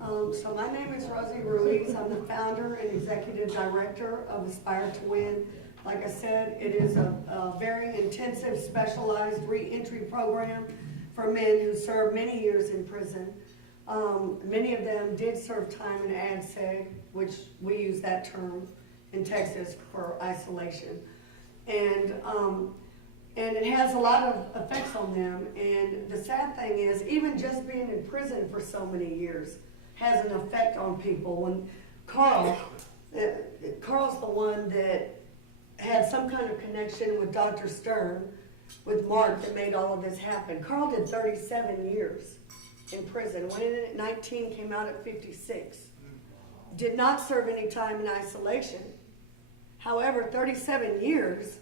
So my name is Rosey Ruiz. I'm the founder and executive director of Aspire to Win. Like I said, it is a very intensive, specialized re-entry program for men who served many years in prison. Many of them did serve time in ADSEG, which we use that term in Texas for isolation. And it has a lot of effects on them. And the sad thing is, even just being in prison for so many years has an effect on people. When Carl's the one that had some kind of connection with Dr. Stern, with Mark, that made all of this happen. Carl did 37 years in prison, went in at 19, came out at 56. Did not serve any time in isolation. However, 37 years,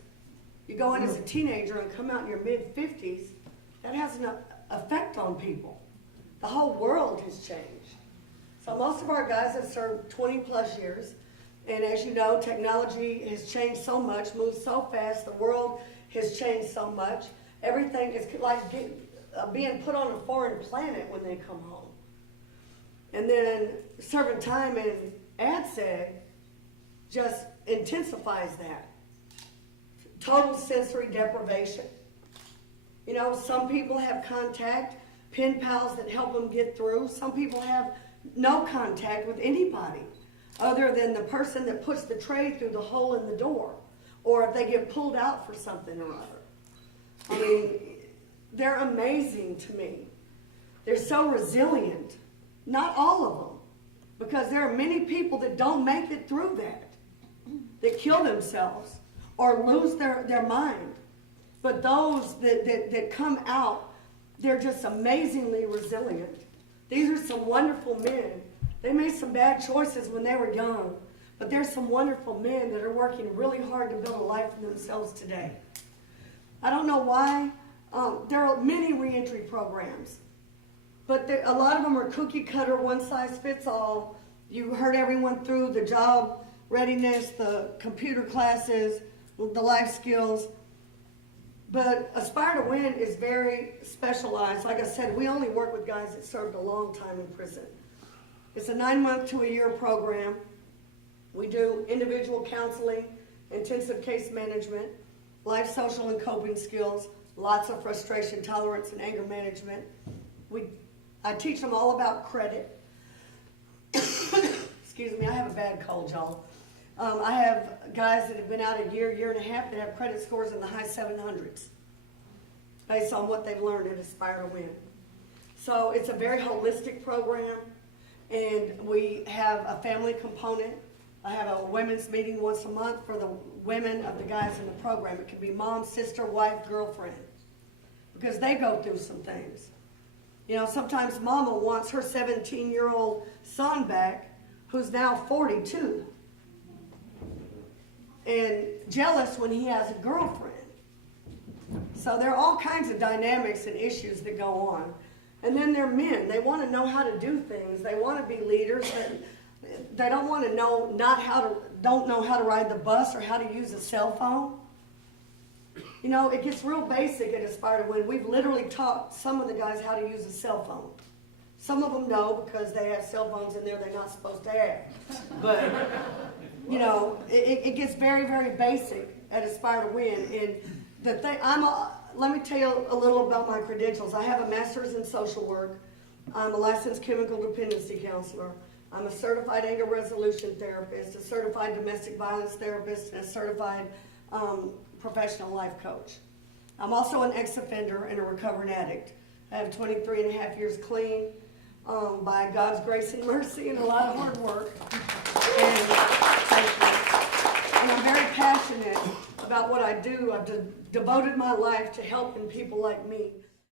you go in as a teenager and come out in your mid-50s, that has an effect on people. The whole world has changed. So most of our guys have served 20 plus years, and as you know, technology has changed so much, moved so fast, the world has changed so much. Everything is like being put on a foreign planet when they come home. And then serving time in ADSEG just intensifies that. Total sensory deprivation. You know, some people have contact, pen pals that help them get through. Some people have no contact with anybody other than the person that puts the tray through the hole in the door, or if they get pulled out for something or other. I mean, they're amazing to me. They're so resilient. Not all of them, because there are many people that don't make it through that kill themselves or lose their mind. But those that come out, they're just amazingly resilient. These are some wonderful men. They made some bad choices when they were young, but there's some wonderful men that are working really hard to build a life for themselves today. I don't know why. There are many reentry programs, but a lot of them are cookie cutter, one size fits all. You heard everyone through the job readiness, the computer classes, the life skills. But Aspire to Win is very specialized. Like I said, we only work with guys that served a long time in prison. It's a 9-month to a year program. We do individual counseling, intensive case management, life, social, and coping skills, lots of frustration tolerance and anger management. I teach them all about credit. Excuse me, I have a bad cold, y'all. I have guys that have been out a year, year and a half that have credit scores in the high 700s based on what they've learned at Aspire to Win. So it's a very holistic program, and we have a family component. I have a women's meeting once a month for the women of the guys in the program. It can be mom, sister, wife, girlfriend, because they go through some things. You know, sometimes mama wants her 17-year-old son back, who's now 42, and jealous when he has a girlfriend. So there are all kinds of dynamics and issues that go on. And then they're men. They want to know how to do things. They want to be leaders. They don't want to know don't know how to ride the bus or how to use a cell phone. You know, it gets real basic at Aspire to Win. We've literally taught some of the guys how to use a cell phone. Some of them know because they have cell phones in there they're not supposed to have. But, you know, it gets very, very basic at Aspire to Win. And the thing, let me tell you a little about my credentials. I have a master's in social work. I'm a licensed chemical dependency counselor. I'm a certified anger resolution therapist, a certified domestic violence therapist, and a certified professional life coach. I'm also an ex-offender and a recovering addict. I have 23 and a half years clean by God's grace and mercy and a lot of hard work. And I'm very passionate about what I do. I've devoted my life to helping people like me